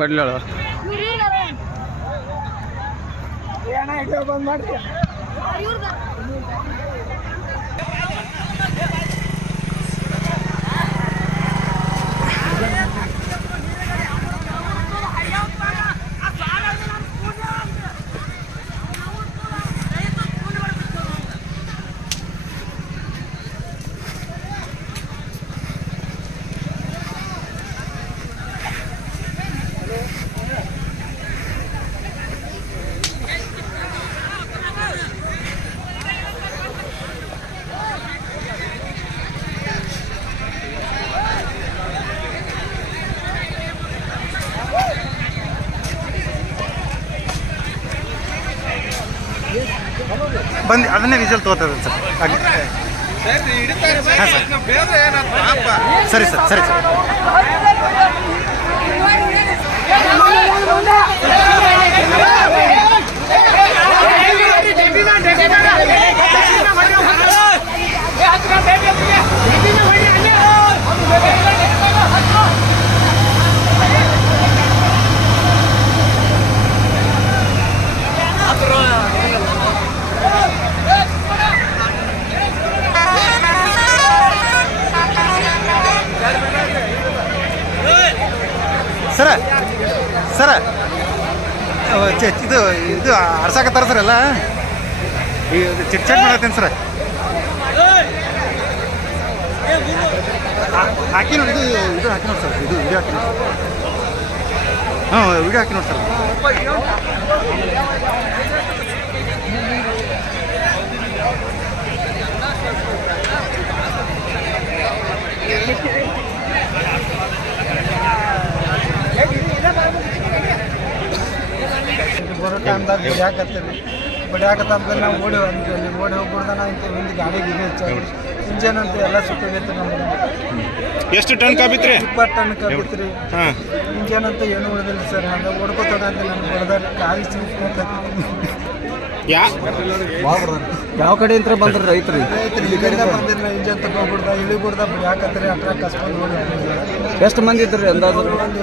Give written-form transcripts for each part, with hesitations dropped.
ಬಡ್ಲಾಳು ಬಂದ್ ಮಾಡ್ರಿ. ಬಂದು ಅದನ್ನೇ ವಿಜಲ್ ತಗೋತದ ಸರ್. ಹಾಂ ಸರ್, ಸರಿ ಸರ್, ಸರಿ ಸರ್. ಸರ ಇದು ಇದು ಆರ್ಸಾಕತ್ತಾರ ಸರ್ ಎಲ್ಲ ಚಿಟ್ ಚಾಟ್ ಮಾಡತ್ತೇನೆ ಸರ್. ಹಾಕಿ ನೋಡಿ, ಇದು ಹಾಕಿ ನೋಡಿ ಸರ್, ಇದು ವಿಡಿಯೋ ಹಾಕಿ ನೋಡಿ. ಹಾಂ, ವಿಡಿಯೋ ಹಾಕಿ ನೋಡಿ ಸರ್. ಬರೋ ಟೈಮ್ದಾಗ ಬಡಿಯಾಕತ್ತಂದ್ರೆ ನಾವು ಓಡಿ ಹೋಗ್ಬಿಡ್ದ ನಾವು ಇಂಥ ಒಂದು ಗಾಡಿಗೆ ಇದು ಹೆಚ್ಚಾಗಿ ಇಂಜನ್ ಅಂತ ಎಲ್ಲ ಸುತ್ತೋಗೈತೆ ನಮ್ಗೆ. ಎಷ್ಟು ಟನ್ ಕಾಬಿತ್ರಿ? 20 ಟನ್ ಕಾಬಿತ್ರಿ. ಇಂಜನ್ ಅಂತ ಏನು ಉಳಿದಿಲ್ಲ ಸರ್. ಹಂಗೆ ಓಡ್ಕೋತೋಗ ಅಂತ ನಮ್ಗೆ ಹೊಡೆದಾರೆ ಗಾಡಿ ಸಿಕ್ಕೊಂತ. ಯಾವ ಕಡೆ ಅಂತ ಬಂದ್ರಿ ರೈತರು? ಇಲ್ಲಿಂದ ಬಂದಿಲ್ಲ, ಇಂಜನ್ ತಗೊಂಡ್ಬಿಡ್ದ ಇಳಿಬಿಡ್ದ ಬಡಿಯಾಕತ್ರಿ. ಅಟ್ರಾಕ್ ಕಸ್ಕೊಂಡು ಓಡಿ. ಎಷ್ಟು ಮಂದಿ ಇದ್ರಿ ಅಂದಾಜು? ಒಂದು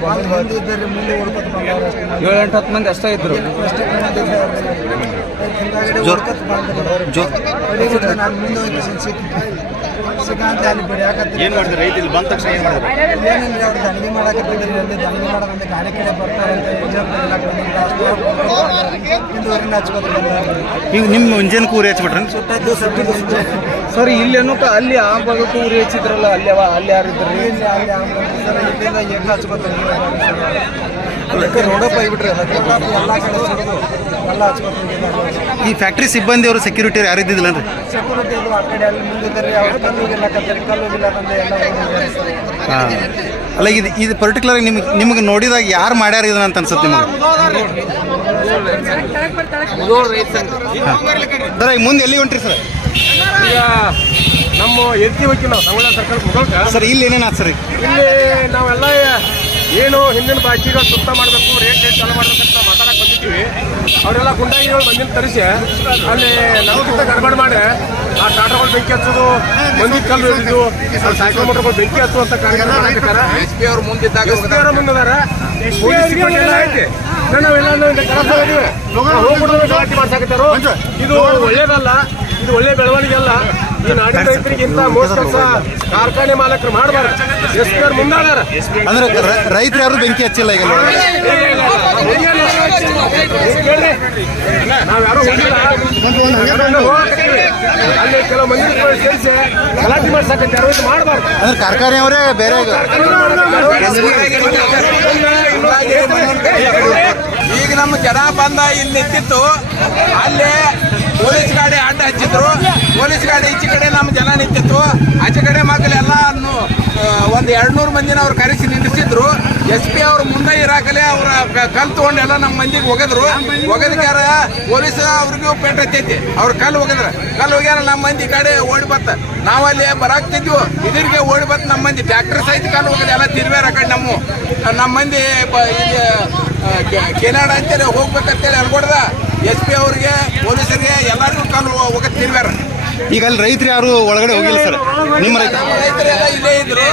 7-8 ಮಂದಿ ಇದ್ದಾರೆ. ಮುಂದೆ ಓಡ್ಕೊತ ಬಂದವ್ರು ಅಷ್ಟೇ. 7-8 ಮಂದಿ ಅಷ್ಟೇ ಇದ್ರು. ಅಷ್ಟೇ ಮಂದಿ ಹಿಂದಾಗಡೆ ಓಡ್ಕೊತ ಬಂದ್ರೆ ನಾನು ಮುಂದೆ ಹೋಗಿ ಸಿಗಂತ ಅಲ್ಲಿ ಬಡಿಯಾಕತ್ರಿ. ಏನು ಮಾಡಿದ್ರೆ ರೈತ ಇಲ್ಲಿ ಬಂದ ತಕ್ಷಣ ಏನು ಮಾಡಿದ್ರೆ? ಏನಿಲ್ಲ, ಅವ್ರು ದಂಡಿ ಮಾಡಾಕತ್ತಿದ್ರಿ. ಅಲ್ಲಿ ದಂಡಿ ಮಾಡೋದಂತ ಗಾಡಿ ಕಡೆ ಬರ್ತಾರಂತೆ. ಇಂಜನ್ ಹಿಂದುವರಿಂದ ಹಚ್ಕೋತ ಬಂದಾರೆ. ಈಗ ನಿಮ್ಮ ಇಂಜನ್ ಕೂರಿ ಹಚ್ಬಿಟ್ರಿ? ಸುಟ್ಟಾಯ್ತು ಸರ್ ಇಲ್ಲೇನು ಅಲ್ಲಿ ಆ ಭಾಗಕ್ಕೂ ಊರಿ ಹಚ್ಚಿದ್ರಲ್ಲ, ಅಲ್ಲಿ ಯಾರಿದ್ರಿ? ಅಲ್ಲಿ ಸರ್ ಇಲ್ಲಿಂದ ಎಣ್ಣೆ ಹಚ್ಕೋತಾರೆ. ರೋಡಪ್ಪ ಆಗಿಬಿಟ್ರಿ ಎಲ್ಲ ಕಡೆ ಸಿಗೋದು ಎಲ್ಲ ಹಚ್ಕೋತಾರೆ. ಈ ಫ್ಯಾಕ್ಟ್ರಿ ಸಿಬ್ಬಂದಿ ಅವರು ಸೆಕ್ಯೂರಿಟಿ ಯಾರು ಇದ್ದಿದ್ದಿಲ್ಲ ರೀ? ಸೆಕ್ಯೂರಿಟಿ ಇದು ಆ ಕಡೆ ಅಲ್ಲಿ ಮುಂದಿದ್ದಾರೆ. ಅವ್ರು ಕಲ್ಲುಗಿಲ್ಲ ಕಲ್ಲುಗಿಲ್ಲ ತಂದೆ ಎಲ್ಲ ಹೋಗಿದ್ದಾರೆ ಸರ್. ಹಾಂ, ಅಲ್ಲ ಇದು ಪರ್ಟಿಕ್ಯುಲರ್ ನಿಮ್ಗೆ ನೋಡಿದಾಗ ಯಾರು ಮಾಡ್ಯಾರ ಇದನ್ನ ಅಂತ ಅನ್ಸುತ್ತೆ ನಿಮಗೆ? ಸರ್ ಈಗ ಮುಂದೆ ಎಲ್ಲಿ ಹೊಂಟ್ರಿ ಸರ್? ಈಗ ನಮ್ಮ ಎತ್ತಿ ವಕೀಲ ಸಂಗೊಳ್ಳ ಸರ್ಕಲ್ ಮುಗಲ್ಕ ಸರ್ ಇಲ್ಲಿ ಏನೇನು ಆಯ್ತು ಸರ್? ಇಲ್ಲಿ ನಾವೆಲ್ಲ ಏನು ಹಿಂದಿನ ಬಾಕಿಗಳು ಸುತ್ತ ಮಾಡಬೇಕು, ರೇಟ್ ಚಾಲು ಮಾಡ್ಬೇಕಂತ ಮಾತಾಡಕ್ಕೆ ಬಂದಿದ್ದೀವಿ. ಅವರೆಲ್ಲ ಗುಂಡಾಗಿಗಳು ಬಂದಿನ ತರಿಸಿ ಅಲ್ಲಿ ನಮಗಿಂತ ಗಡ್ಬಡ್ ಮಾಡಿ ಆ ಟಾಟಾಗಳು ಬೆಂಕಿ ಹಚ್ಚೋದು, ಮಂದಿ ಕಲ್ಲು ಹಿಡಿದು ಸೈಕಲ್ ಮೋಟರ್ಗಳು ಬೆಂಕಿ ಹಚ್ಚುವಂತ ಕಾರ್ಯಕ್ರಮ ಮಾಡಿರ್ತಾರೆ. SP ಅವ್ರ ಮುಂದಿದ್ದಾರೆ. ಎಲ್ಲ ಐತಿ. ನಾವೆಲ್ಲ ಹೋಗ್ಬಿಡೋದು ಗಲಾಟೆ ಮಾಡ್ಸಾಕತ್ತಾರೋ. ಇದು ಒಳ್ಳೇದಲ್ಲ, ಇದು ಒಳ್ಳೆ ಬೆಳವಣಿಗೆ ಅಲ್ಲ. ಈ ನಾಡಿನ ರೈತರಿಗಿಂತ ಮೋಸ ಕೆಲಸ ಕಾರ್ಖಾನೆ ಮಾಲಕರು ಮಾಡಬಾರ್ದು. SP ಅವ್ರು ಮುಂದಾದಾರ. ಅಂದ್ರೆ ರೈತರು ಯಾರು ಬೆಂಕಿ ಹಚ್ಚಿಲ್ಲ ಈಗ? ನಾವ್ಯಾರು ಅಲ್ಲಿ ಕೆಲವು ಮಂದಿ ಸೇರಿಸಿ ಗಲಾಟೆ ಮಾಡ್ಸಕತ್ತಾರೋ. ಇದು ಮಾಡಬಾರ್ದು. ಅಂದ್ರೆ ಕಾರ್ಖಾನೆಯವರೇ ಬೇರೆ ಈಗ ನಮ್ಮ ಜನ ಬಂದ ಇಲ್ಲಿ ನಿಂತಿತ್ತು. ಅಲ್ಲಿ ಪೊಲೀಸ್ ಗಾಡಿ ಅಡ್ಡ ಹಚ್ಚಿದ್ರು. ಪೊಲೀಸ್ ಗಾಡಿ ಈಚೆ ಕಡೆ ನಮ್ಮ ಜನ ನಿಂತಿತ್ತು. ಆಚೆ ಕಡೆ ಮಕ್ಕಳೆಲ್ಲ ಒಂದು 200 ಮಂದಿನ ಅವ್ರು ಕರೆಸಿ ನಿಲ್ಲಿಸಿದ್ರು. SP ಅವ್ರು ಮುಂದೆ ಇರಾಕಲೆ ಅವ್ರ ಕಲ್ಲು ತೊಗೊಂಡೆಲ್ಲ ನಮ್ಮ ಮಂದಿಗೆ ಒಗದ್ರು. ಒಗದಕ್ಯಾರ ಪೊಲೀಸ್ ಅವ್ರಿಗೂ ಪೇಟ ಹತ್ತೈತಿ. ಅವ್ರು ಕಲ್ಲು ಹೋಗ್ಯಾರ. ನಮ್ಮ ಮಂದಿ ಕಡೆ ಓಡಿ ಬತ್ತ. ನಾವಲ್ಲಿ ಬರಾಕ್ತಿದ್ವು, ಇದ್ರಿಗೆ ಓಡಿ ಬತ್ತ ನಮ್ಮ ಮಂದಿ ಟ್ಯಾಕ್ಟರ್ ಸಹಿತ ಕಲ್ಲು ಹೋಗೋದು ಎಲ್ಲ ತಿರ್ವ್ಯಾರ ಕಡೆ. ನಮ್ಮ ಮಂದಿ ಇಲ್ಲಿ ಕೆನಾಡ ಅಂತೇಳಿ ಹೋಗ್ಬೇಕಂತೇಳಿ ಅನ್ಕೊಡ್ದ. SP ಅವ್ರಿಗೆ ಪೊಲೀಸರಿಗೆ ಎಲ್ಲರಿಗೂ ಕಲ್ಲು ಹೋಗೋದು ತಿರ್ವ್ಯಾರ. ಈಗ ಅಲ್ಲಿ ರೈತರು ಯಾರು ಒಳಗಡೆ ಹೋಗಿಲ್ಲ ಸರ್, ನಿಮ್ಮ ರೈತ? ನಮ್ಮ ರೈತರೆಲ್ಲ ಇಲ್ಲೇ ಇದ್ರು.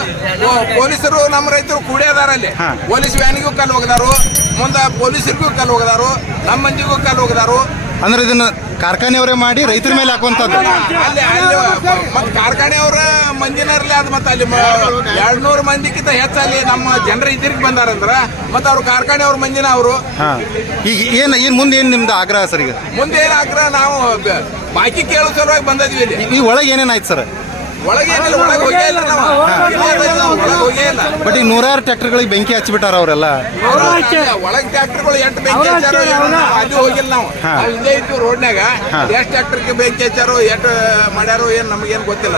ಪೊಲೀಸರು ನಮ್ಮ ರೈತರು ಕೂಡೇ ಅದಾರ ಅಲ್ಲಿ. ಹಾ. ಪೊಲೀಸ್ ವ್ಯಾನಿಗೂ ಕಲ್ಲು ಹೋಗದಾರು, ಮುಂದೆ ಪೊಲೀಸರಿಗೂ ಕಲ್ಲು ಹೋಗದಾರು, ನಮ್ಮ ಮಂದಿಗೂ ಕಲ್ಲು ಹೋಗದಾರು. ಅಂದ್ರೆ ಇದನ್ನ ಕಾರ್ಖಾನೆಯವರೇ ಮಾಡಿ ರೈತರ ಮೇಲೆ ಹಾಕುವಂಥದ್ದು. ಅಲ್ಲಿ ಮತ್ತೆ ಕಾರ್ಖಾನೆಯವರ ಮಂದಿನರ್ಲಿ ಅದು ಮತ್ತೆ ಅಲ್ಲಿ 200 ಮಂದಿಕ್ಕಿಂತ ಹೆಚ್ಚಲ್ಲಿ ನಮ್ಮ ಜನರ ಇದ್ರಿಗೆ ಬಂದಾರಂದ್ರ ಮತ್ತೆ ಅವ್ರು ಕಾರ್ಖಾನೆಯವ್ರ ಮಂದಿನ ಅವರು. ಹಾ, ಈಗ ಏನು ಮುಂದೆ ಏನು ನಿಮ್ದು ಆಗ್ರಹ ಸರ್? ಈಗ ಮುಂದೆ ಏನಾಗ್ರ ನಾವು ಬಾಕಿ ಕೇಳೋ ಸಲುವಾಗಿ ಬಂದಿದ್ವಿ ಇಲ್ಲಿ. ಈ ಒಳಗೆ ಏನೇನಾಯ್ತು ಸರ್? ಒಳಗೇನಿಲ್ಲ, ಒಳಗೆ ಹೋಗೇ ಇಲ್ಲ ನಾವು. ಒಳಗೆ ಹೋಗೇ ಇಲ್ಲ. ಬಟ್ ಈಗ 100 ಟ್ರ್ಯಾಕ್ಟರ್ಗಳಿಗೆ ಬೆಂಕಿ ಹಚ್ಚಿಬಿಟ್ಟಾರ ಅವರೆಲ್ಲ. ಒಳಗೆ ಟ್ರ್ಯಾಕ್ಟರ್ಗಳು ಎಷ್ಟು ಬೆಂಕಿ ಹಚ್ಚಾರೋ ಅಲ್ಲಿ ಹೋಗಿಲ್ಲ ನಾವು. ನಾವು ಇಲ್ಲೇ ಇದ್ದು ರೋಡ್ನಾಗ ಎಷ್ಟು ಟ್ರ್ಯಾಕ್ಟರ್ಗೆ ಬೆಂಕಿ ಹಚ್ಚಾರೋ ಎಷ್ಟು ಮಾಡ್ಯಾರೋ ಏನು ನಮಗೇನು ಗೊತ್ತಿಲ್ಲ.